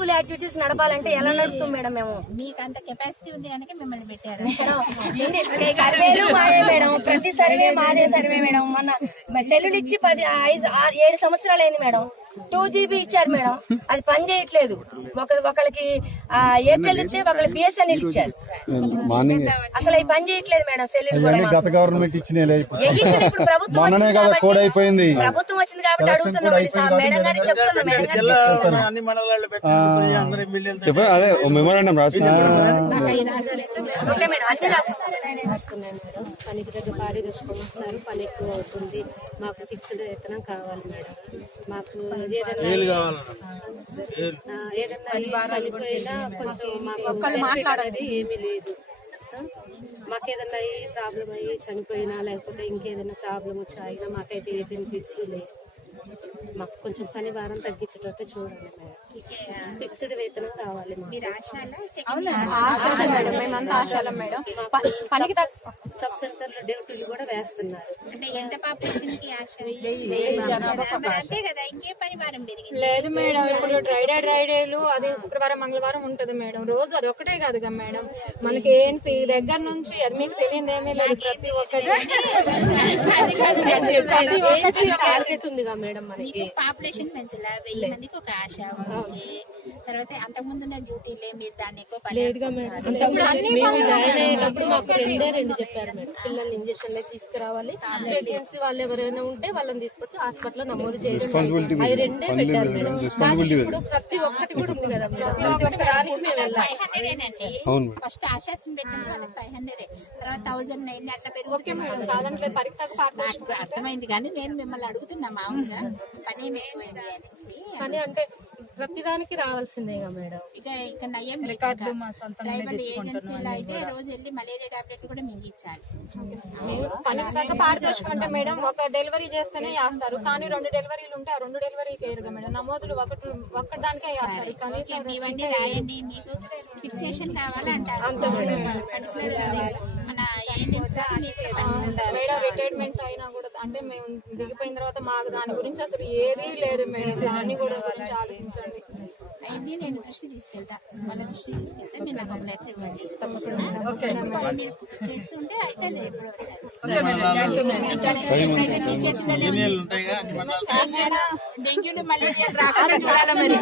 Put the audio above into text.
School activities నడపాలంటే ఎలా నడుపుతాం madam మేము? మీకు అంత కెపాసిటీ ఉంది కనుక మిమ్మల్ని పెట్టారు. సర్వేలు మేడం? ప్రతి సర్వే మాదే సర్వే మేడం. మన సెల్లులు ఇచ్చి పది ఐదు ఆరు ఏడు సంవత్సరాలు అయింది మేడం. టూ జీబీ ఇచ్చారు మేడం. అది పని చేయట్లేదు. ఒక ఒకళ్ళకి ఎయిర్టెల్ ఇస్తే ఒకళ్ళకి బిఎస్ఎన్ఎల్ ఇచ్చారు. అసలు అవి పని చేయట్లేదు మేడం ఇవన్నీ గత గవర్నమెంట్ ఇచ్చిన ప్రభుత్వం ప్రభుత్వం వచ్చింది కాబట్టి అడుగుతున్నాం మేడం గారికి చెప్తున్నా మేడం అన్ని ఓకే మేడం రాసిస్తాను పనికి దగ్గర దోచుకుంటున్నారు పని ఎక్కువ అవుతుంది. మాకు ఫిక్స్డ్ వేతనం కావాలి మేడం. మాకు ఏదైనా ఆ, ఏదైనా ఈ చనిపోయినా కొంచెం మాకు ఏమీ లేదు. ఆ, మాకు ఏదైనా ఈ ప్రాబ్లం అయ్యి చనిపోయినా లేకపోతే ఇంకేదైనా ప్రాబ్లం వచ్చి ఆగినా మాకైతే ఏ బెనిఫిట్స్ లేవు. మాకు కొంచెం పని భారం తగ్గించేటట్టు చూడండి మేడం. ఫిక్స్డ్ వేతనం కావాలి పనికి సబ్ సెంటర్లో డ్యూటీలు కూడా వేస్తున్నారు. కదా లేదు మేడం ఇప్పుడు డ్రైడే డ్రైడేలు అది శుక్రవారం మంగళవారం ఉంటది మేడం. రోజు అది ఒకటే కాదుగా మేడం. మనకి ఏంటి దగ్గర నుంచి అది మీకు తెలియదు ఏమీ లేదు ప్రతి ఒక్కటి. ప్రతి ఒక్కటి టార్గెట్ ఉందిగా మేడం మనకి పాపులేషన్ పెంచలా. వెయ్యి మందికి ఒక ఆశ తర్వాత అంతకు ముందు ఉన్న డ్యూటీలే మీరు దాన్ని ఎక్కువ పని మేము జాయిన్ అయ్యేటప్పుడు మాకు రెండే రెండు చెప్పారు మేడం. పిల్లల్ని ఇంజక్షన్ తీసుకురావాలి. ప్రెగ్నెన్సీ వాళ్ళు ఎవరైనా ఉంటే వాళ్ళని తీసుకొచ్చి హాస్పిటల్ నమోదు చేయాలి అవి రెండే పెట్టారు మేడం. కానీ ఇప్పుడు ప్రతి ఒక్కటి కూడా ఉంది కదా మేడం. ప్రతి ఒక్క దానికి మేము వెళ్ళాలి. ఫైవ్ హండ్రెడ్ అండి. ఫస్ట్ ఆశాసం పెట్టిన వాళ్ళకి ఫైవ్ హండ్రెడ్ తర్వాత థౌసండ్ అయింది అట్లా కాదంటే పార్టీ నాకు అర్థమైంది కానీ నేను మిమ్మల్ని అడుగుతున్నా మామూలుగా. పని ఏమి ఎక్కువైంది అనేసి. కానీ అంటే ప్రతి దానికి రావాల్సిందేగా మేడం. ఇక ఇక నయ్యం ప్రైవేట్ ఏజెన్సీలో అయితే రోజు వెళ్ళి మలేరియా టాబ్లెట్ కూడా మింగించాలి పనికి తగ్గ పారితోషికం మేడం ఒక డెలివరీ చేస్తేనే చేస్తారు. కానీ రెండు డెలివరీలు ఉంటే ఆ రెండు డెలివరీకి వేయరుగా మేడం. నమోదులు ఒకటి ఒక్కటి దానికే చేస్తారు కనీసం మీ ఇవన్నీ రాయండి. మీకు ఫిక్సేషన్ కావాలంటారు. మన మీకు పని ఉండాలి. మేడం రిటైర్మెంట్ అయినా కూడా అంటే మేము దిగిపోయిన తర్వాత మాకు దాని గురించి అసలు ఏదీ లేదు మేడం. దాన్ని కూడా గురించి ఆలోచించండి. అవన్నీ నేను దృష్టి తీసుకెళ్తా. వాళ్ళ దృష్టి తీసుకెళ్తే మీరు నాకు ఒక లెటర్ ఇవ్వండి. తప్పకుండా. మీరు చేస్తుంటే అయితే ఎప్పుడు చాలా డెంగ్యూ మలేరియా రాకుండా చూడాలి మరి